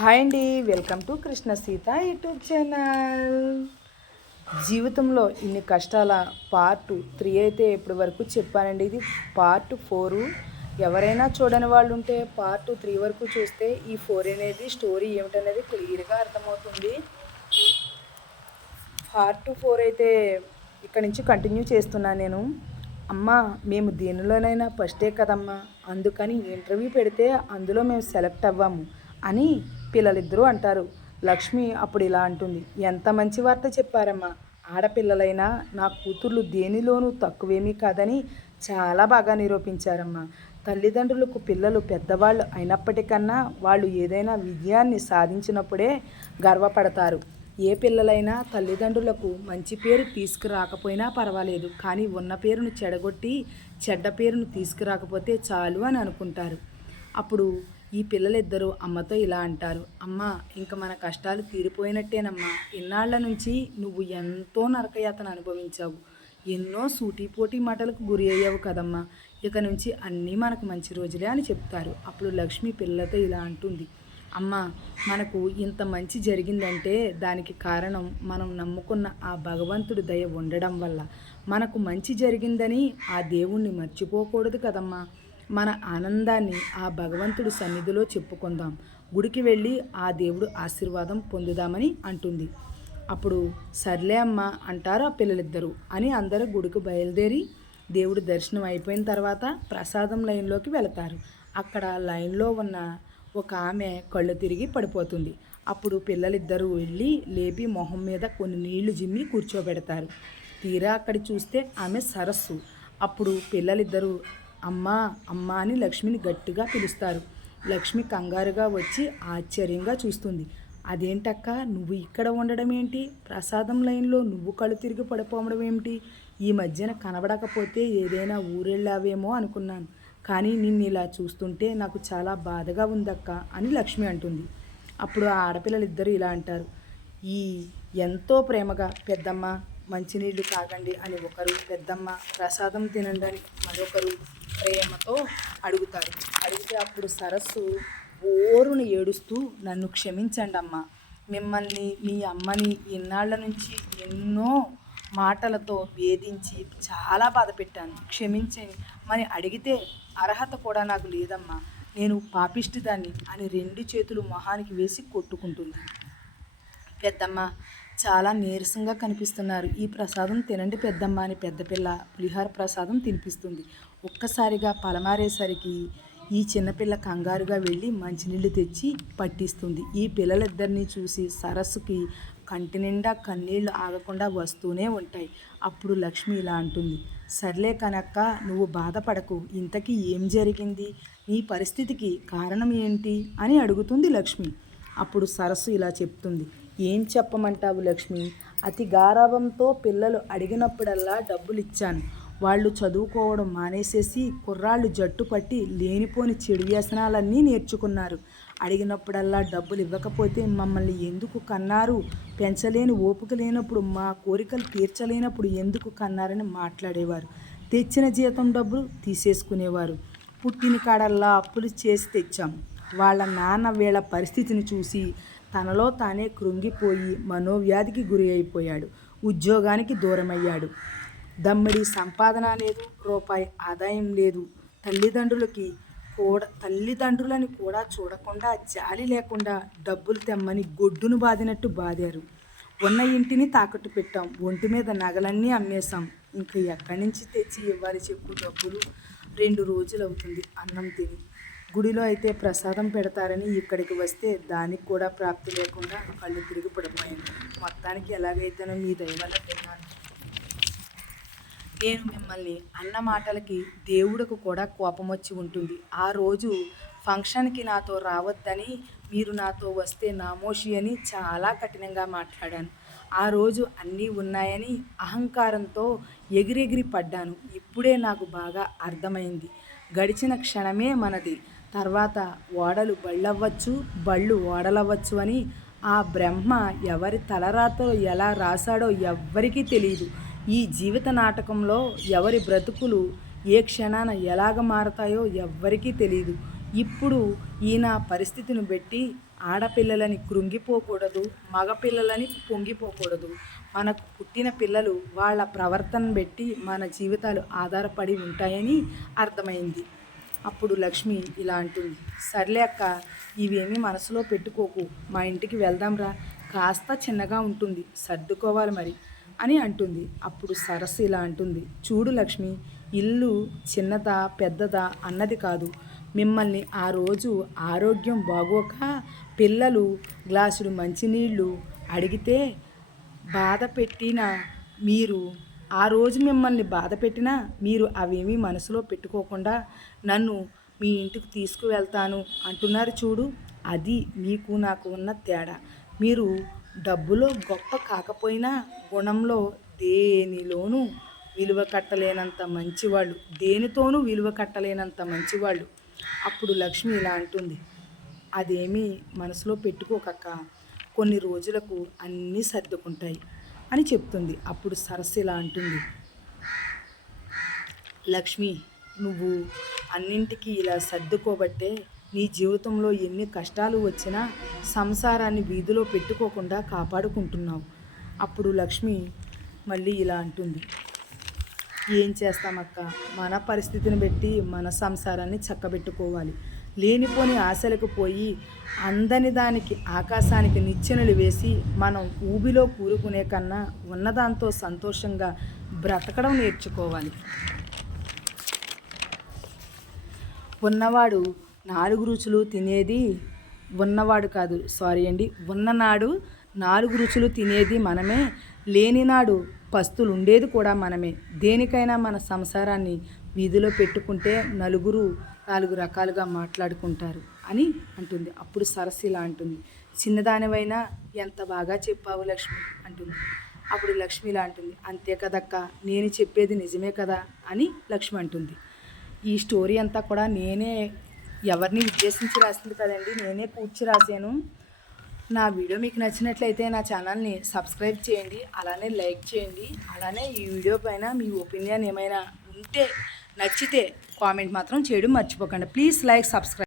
Hi అండి. Welcome to Krishna Sita YouTube channel. జీవితంలో ఇన్ని కష్టాల పార్ట్ త్రీ అయితే ఇప్పటి వరకు చెప్పానండి. ఇది పార్ట్ ఫోరు. ఎవరైనా చూడని వాళ్ళు ఉంటే పార్ట్ త్రీ వరకు చూస్తే ఈ ఫోర్ అనేది స్టోరీ ఏమిటనేది క్లియర్గా అర్థమవుతుంది. పార్ట్ ఫోర్ అయితే ఇక్కడ నుంచి కంటిన్యూ చేస్తున్నా నేను. అమ్మా మేము దేనిలోనైనా ఫస్టే కదమ్మా. అందుకని ఇంటర్వ్యూ పెడితే అందులో మేము సెలెక్ట్ అవ్వాము అని పిల్లలిద్దరూ అంటారు. లక్ష్మి అప్పుడు ఇలా అంటుంది. ఎంత మంచి వార్త చెప్పారమ్మా. ఆడపిల్లలైనా నా కూతుర్లు దేనిలోనూ తక్కువేమీ కాదని చాలా బాగా నిరూపించారమ్మా. తల్లిదండ్రులకు పిల్లలు పెద్దవాళ్ళు అయినప్పటికన్నా వాళ్ళు ఏదైనా విజయాన్ని సాధించినప్పుడే గర్వపడతారు. ఏ పిల్లలైనా తల్లిదండ్రులకు మంచి పేరు తీసుకురాకపోయినా పర్వాలేదు. కానీ ఉన్న పేరును చెడగొట్టి చెడ్డ పేరును తీసుకురాకపోతే చాలు అని అనుకుంటారు. అప్పుడు ఈ పిల్లలిద్దరూ అమ్మతో ఇలా అంటారు అమ్మ ఇంక మన కష్టాలు తీరిపోయినట్టేనమ్మా. ఇన్నాళ్ళ నుంచి నువ్వు ఎంతో నరకయాతన అనుభవించావు. ఎన్నో సూటిపోటీ మాటలకు గురి అయ్యావు కదమ్మా. ఇక నుంచి అన్నీ మనకు మంచి రోజులే అని చెప్తారు. అప్పుడు లక్ష్మి పిల్లలతో ఇలా అంటుంది అమ్మ మనకు ఇంత మంచి జరిగిందంటే దానికి కారణం మనం నమ్ముకున్న ఆ భగవంతుడి దయ ఉండడం వల్ల. మనకు మంచి జరిగిందని ఆ దేవుణ్ణి మర్చిపోకూడదు కదమ్మా. మన ఆనందాన్ని ఆ భగవంతుడి సన్నిధిలో చెప్పుకుందాం. గుడికి వెళ్ళి ఆ దేవుడు ఆశీర్వాదం పొందుదామని అంటుంది. అప్పుడు సర్లే అమ్మ అంటారు ఆ పిల్లలిద్దరూ అని అందరూ గుడికి బయలుదేరి దేవుడి దర్శనం అయిపోయిన తర్వాత ప్రసాదం లైన్లోకి వెళతారు. అక్కడ లైన్లో ఉన్న ఒక ఆమె కళ్ళు తిరిగి పడిపోతుంది. అప్పుడు పిల్లలిద్దరూ వెళ్ళి లేపి మొహం మీద కొన్ని నీళ్ళు జిమ్మి కూర్చోబెడతారు. తీరా అక్కడ చూస్తే ఆమె సరస్సు. అప్పుడు పిల్లలిద్దరూ అమ్మా అమ్మా అని లక్ష్మిని గట్టిగా పిలుస్తారు. లక్ష్మి కంగారుగా వచ్చి ఆశ్చర్యంగా చూస్తుంది. అదేంటక్క నువ్వు ఇక్కడ ఉండడం ఏంటి ప్రసాదం లైన్లో నువ్వు కళ్ళు తిరిగి పడిపోవడం ఏమిటి? ఈ మధ్యన కనబడకపోతే ఏదైనా ఊరెళ్ళావేమో అనుకున్నాను. కానీ నిన్ను ఇలా చూస్తుంటే నాకు చాలా బాధగా ఉందక్క అని లక్ష్మి అంటుంది. అప్పుడు ఆ ఆడపిల్లలిద్దరూ ఇలా అంటారు. ఈ ఎంతో ప్రేమగా పెద్దమ్మ మంచినీళ్ళు తాగండి అని ఒకరు పెద్దమ్మ ప్రసాదం తినండి అని మరొకరు ప్రేమతో అడుగుతారు. అడిగితే అప్పుడు సరస్సు ఓరును ఏడుస్తూ నన్ను క్షమించండి అమ్మ మిమ్మల్ని మీ అమ్మని ఇన్నాళ్ళ నుంచి ఎన్నో మాటలతో వేధించి చాలా బాధ పెట్టాను క్షమించండి. మరి అడిగితే అర్హత కూడా నాకు లేదమ్మా. నేను పాపిష్టిదాన్ని అని రెండు చేతులు మొహానికి వేసి కొట్టుకుంటుంది. పెద్దమ్మ చాలా నీరసంగా కనిపిస్తున్నారు. ఈ ప్రసాదం తినండి పెద్దమ్మ అని పెద్దపిల్ల పులిహార ప్రసాదం తినిపిస్తుంది. ఒక్కసారిగా పలమారేసరికి ఈ చిన్నపిల్ల కంగారుగా వెళ్ళి మంచినీళ్ళు తెచ్చి పట్టిస్తుంది. ఈ పిల్లలిద్దరినీ చూసి సరస్సుకి కంటి నిండా కన్నీళ్ళు ఆగకుండా వస్తూనే ఉంటాయి. అప్పుడు లక్ష్మి ఇలా అంటుంది. సర్లే కనక్క నువ్వు బాధపడకు. ఇంతకీ ఏం జరిగింది? నీ పరిస్థితికి కారణం ఏంటి? అని అడుగుతుంది లక్ష్మి. అప్పుడు సరస్సు ఇలా చెప్తుంది. ఏం చెప్పమంటావు లక్ష్మి? అతి గారాభంతో పిల్లలు అడిగినప్పుడల్లా డబ్బులు ఇచ్చాను వాళ్ళు చదువుకోవడం మానేసేసి కుర్రాళ్ళు జట్టు పట్టి లేనిపోని చెడు వ్యసనాలన్నీ నేర్చుకున్నారు. అడిగినప్పుడల్లా డబ్బులు ఇవ్వకపోతే మమ్మల్ని ఎందుకు కన్నారు? పెంచలేని ఓపిక లేనప్పుడు మా కోరికలు తీర్చలేనప్పుడు ఎందుకు కన్నారని మాట్లాడేవారు. తెచ్చిన జీతం డబ్బులు తీసేసుకునేవారు. పుట్టిన కాడల్లా అప్పులు చేసి తెచ్చాం. వాళ్ళ నాన్న వీళ్ళ పరిస్థితిని చూసి తనలో తానే కృంగిపోయి మనోవ్యాధికి గురి అయిపోయాడు. ఉద్యోగానికి దూరమయ్యాడు. దమ్మిడి సంపాదన లేదు రూపాయి ఆదాయం లేదు. తల్లిదండ్రులకి కూడా తల్లిదండ్రులని కూడా చూడకుండా జాలి లేకుండా డబ్బులు తెమ్మని గొడ్డును బాదినట్టు బాదారు. ఉన్న ఇంటిని తాకట్టు పెట్టాం. ఒంటి మీద నగలన్నీ అమ్మేశాం. ఇంకా ఎక్కడి నుంచి తెచ్చి ఇవ్వాలి చెప్పు డబ్బులు? రెండు రోజులు అవుతుంది అన్నం తిని. గుడిలో అయితే ప్రసాదం పెడతారని ఇక్కడికి వస్తే దానికి కూడా ప్రాప్తి లేకుండా కళ్ళు తిరిగి పడిపోయింది మొత్తానికి ఎలాగైతేనో మీ దైవాల తిన్నాను. నేను మిమ్మల్ని అన్న మాటలకి దేవుడికి కూడా కోపం వచ్చి ఉంటుంది. ఆ రోజు ఫంక్షన్కి నాతో రావద్దని మీరు నాతో వస్తే నామోషి అని చాలా కఠినంగా మాట్లాడాను. ఆ రోజు అన్నీ ఉన్నాయని అహంకారంతో ఎగిరెగిరి పడ్డాను. ఇప్పుడే నాకు బాగా అర్థమైంది. గడిచిన క్షణమే మనది. తర్వాత ఓడలు బళ్ళవ్వచ్చు బళ్ళు ఓడలవ్వచ్చు అని ఆ బ్రహ్మ ఎవరి తలరాతో ఎలా రాశాడో ఎవ్వరికీ తెలియదు ఈ జీవిత నాటకంలో ఎవరి బ్రతుకులు ఏ క్షణాన ఎలాగ మారతాయో ఎవ్వరికీ తెలియదు ఇప్పుడు ఈయన పరిస్థితిని బట్టి ఆడపిల్లలని కృంగిపోకూడదు మగపిల్లలని పొంగిపోకూడదు. మనకు పుట్టిన పిల్లలు వాళ్ళ ప్రవర్తన బట్టి మన జీవితాలు ఆధారపడి ఉంటాయని అర్థమైంది. అప్పుడు లక్ష్మి ఇలా అంటుంది. సర్లే అక్క ఇవేమీ మనసులో పెట్టుకోకు. మా ఇంటికి వెళ్దాంరా. కాస్త చిన్నగా ఉంటుంది. సర్దుకోవాలి మరి అని అంటుంది. అప్పుడు సరస్సు ఇలా అంటుంది. చూడు లక్ష్మి ఇల్లు చిన్నదా పెద్దదా అన్నది కాదు. మిమ్మల్ని ఆ రోజు ఆరోగ్యం బాగోక పిల్లలు గ్లాసులు మంచినీళ్ళు అడిగితే బాధ పెట్టిన మీరు ఆ రోజు మిమ్మల్ని బాధ పెట్టినా మీరు అవేమీ మనసులో పెట్టుకోకుండా నన్ను మీ ఇంటికి తీసుకువెళ్తాను అంటున్నారు చూడు. అది మీకు నాకు ఉన్న తేడా. మీరు డబ్బులో గొప్ప కాకపోయినా గుణంలో దేనిలోనూ విలువ కట్టలేనంత మంచివాళ్ళు. దేనితోనూ విలువ కట్టలేనంత మంచివాళ్ళు. అప్పుడు లక్ష్మి ఇలా అంటుంది. అదేమీ మనసులో పెట్టుకోకక్క. కొన్ని రోజులకు అన్నీ సర్దుకుంటాయి. అని చెప్తుంది. అప్పుడు సరస్సు ఇలా అంటుంది? లక్ష్మి నువ్వు అన్నింటికీ ఇలా సర్దుకోబట్టే నీ జీవితంలో ఎన్ని కష్టాలు వచ్చినా సంసారాన్ని వీధిలో పెట్టుకోకుండా కాపాడుకుంటున్నావు. అప్పుడు లక్ష్మి మళ్ళీ ఇలా అంటుంది. ఏం చేస్తామక్క? మన పరిస్థితిని బట్టి మన సంసారాన్ని చక్కబెట్టుకోవాలి. లేనిపోని ఆశలకు పోయి అందని దానికి ఆకాశానికి నిచ్చెనలు వేసి మనం ఊబిలో కూరుకునే కన్నా ఉన్నదాంతో సంతోషంగా బ్రతకడం నేర్చుకోవాలి. ఉన్నవాడు నాలుగు రుచులు తినేది ఉన్నవాడు కాదు సారీ అండి ఉన్ననాడు నాలుగు రుచులు తినేది మనమే లేనినాడు పస్తులు ఉండేది కూడా మనమే. దేనికైనా మన సంసారాన్ని వీధిలో పెట్టుకుంటే నలుగురు నాలుగు రకాలుగా మాట్లాడుకుంటారు అని అంటుంది. అప్పుడు సరస్సు ఇలా అంటుంది. చిన్నదానివైనా ఎంత బాగా చెప్పావు లక్ష్మి? అంటుంది. అప్పుడు లక్ష్మి ఇలా అంటుంది. అంతే కదక్క నేను చెప్పేది నిజమే కదా అని లక్ష్మి అంటుంది. ఈ స్టోరీ అంతా కూడా నేనే ఎవరిని ఉద్దేశించి రాసింది కదండి నేనే కూర్చి రాశాను నా వీడియో మీకు నచ్చినట్లయితే నా ఛానల్ని సబ్స్క్రైబ్ చేయండి అలానే లైక్ చేయండి అలానే ఈ వీడియో పైన మీ ఒపీనియన్ ఏమైనా ఉంటే నచ్చితే కామెంట్ మాత్రం చేయడం మర్చిపోకండి. Please like subscribe.